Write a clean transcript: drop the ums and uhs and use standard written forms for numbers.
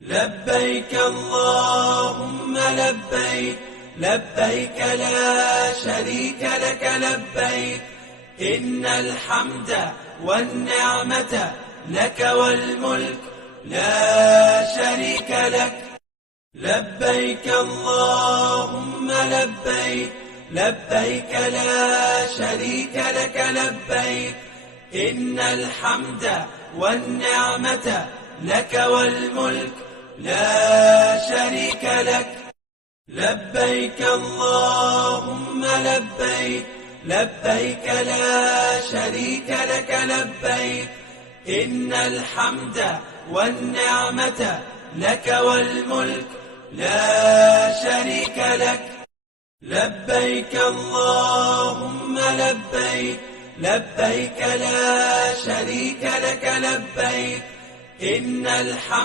لبيك اللهم لبيك لبيك لا شريك لك لبيك إن الحمد والنعمة لك والملك لا شريك لك لبيك اللهم لبيك لبيك لا شريك لك لبيك إن الحمد والنعمة لك والملك لا شريك لك لبيك اللهم لبيك لبيك لا شريك لك لبيك إن الحمد والنعمة لك والملك لا شريك لك لبيك اللهم لبيك لبيك لا شريك لك لبيك إن الحمد